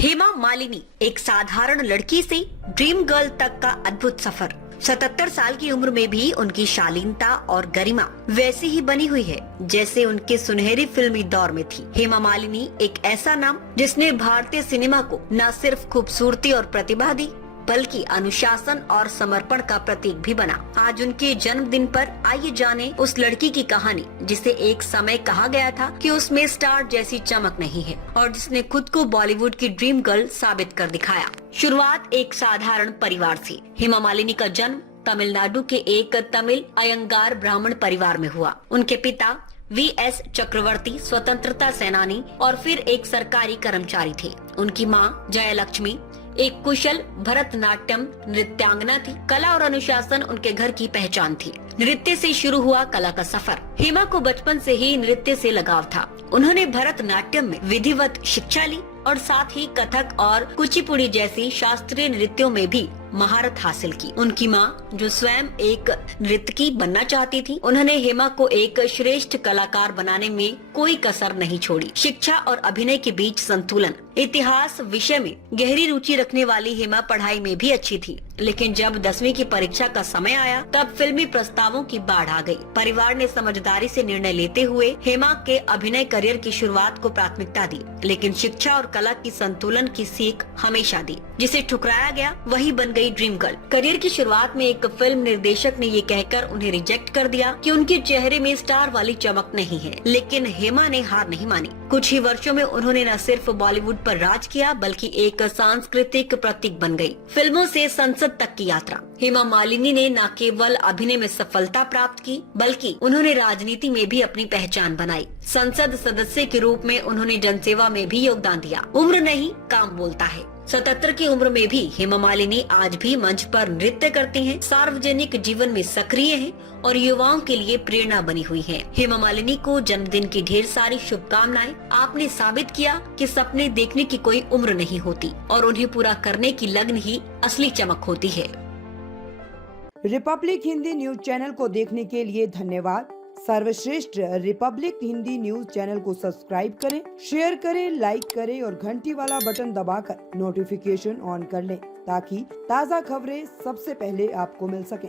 हेमा मालिनी एक साधारण लड़की से ड्रीम गर्ल तक का अद्भुत सफर। 77 साल की उम्र में भी उनकी शालीनता और गरिमा वैसी ही बनी हुई है जैसे उनके सुनहरी फिल्मी दौर में थी। हेमा मालिनी एक ऐसा नाम जिसने भारतीय सिनेमा को न सिर्फ खूबसूरती और प्रतिभा दी बल्कि अनुशासन और समर्पण का प्रतीक भी बना। आज उनके जन्मदिन पर आइए जाने उस लड़की की कहानी जिसे एक समय कहा गया था कि उसमें स्टार जैसी चमक नहीं है और जिसने खुद को बॉलीवुड की ड्रीम गर्ल साबित कर दिखाया। शुरुआत एक साधारण परिवार से। हेमा मालिनी का जन्म तमिलनाडु के एक तमिल अयंगार ब्राह्मण परिवार में हुआ। उनके पिता वीएस चक्रवर्ती स्वतंत्रता सेनानी और फिर एक सरकारी कर्मचारी थे। उनकी मां जयलक्ष्मी एक कुशल भरतनाट्यम नृत्यांगना थी। कला और अनुशासन उनके घर की पहचान थी। नृत्य से शुरू हुआ कला का सफर। हेमा को बचपन से ही नृत्य से लगाव था। उन्होंने भरतनाट्यम में विधिवत शिक्षा ली और साथ ही कथक और कुचिपुड़ी जैसी शास्त्रीय नृत्यों में भी महारत हासिल की। उनकी मां, जो स्वयं एक नर्तकी बनना चाहती थी, उन्होंने हेमा को एक श्रेष्ठ कलाकार बनाने में कोई कसर नहीं छोड़ी। शिक्षा और अभिनय के बीच संतुलन। इतिहास विषय में गहरी रुचि रखने वाली हेमा पढ़ाई में भी अच्छी थी, लेकिन जब 10वीं की परीक्षा का समय आया तब फिल्मी प्रस्तावों की बाढ़ आ गई। परिवार ने समझदारी से निर्णय लेते हुए हेमा के अभिनय करियर की शुरुआत को प्राथमिकता दी, लेकिन शिक्षा और कला की संतुलन की सीख हमेशा दी। जिसे ठुकराया गया वही बन गई ड्रीम गर्ल। करियर की शुरुआत में एक फिल्म निर्देशक ने ये कहकर उन्हें रिजेक्ट कर दिया कि उनके चेहरे में स्टार वाली चमक नहीं है, लेकिन हेमा ने हार नहीं मानी। कुछ ही वर्षों में उन्होंने न सिर्फ बॉलीवुड पर राज किया बल्कि एक सांस्कृतिक प्रतीक बन गई। फिल्मों से संसद तक की यात्रा। हेमा मालिनी ने न केवल अभिनय में सफलता प्राप्त की बल्कि उन्होंने राजनीति में भी अपनी पहचान बनाई। संसद सदस्य के रूप में उन्होंने जनसेवा में भी योगदान दिया। उम्र नहीं, काम बोलता है। 77 की उम्र में भी हेमा मालिनी आज भी मंच पर नृत्य करती हैं, सार्वजनिक जीवन में सक्रिय हैं और युवाओं के लिए प्रेरणा बनी हुई हैं। हेमा मालिनी को जन्मदिन की ढेर सारी शुभकामनाएं। आपने साबित किया कि सपने देखने की कोई उम्र नहीं होती और उन्हें पूरा करने की लगन ही असली चमक होती है। रिपब्लिक हिंदी न्यूज चैनल को देखने के लिए धन्यवाद। सर्वश्रेष्ठ रिपब्लिक हिंदी न्यूज चैनल को सब्सक्राइब करें, शेयर करें, लाइक करें और घंटी वाला बटन दबाकर नोटिफिकेशन ऑन कर लें ताकि ताज़ा खबरें सबसे पहले आपको मिल सकें।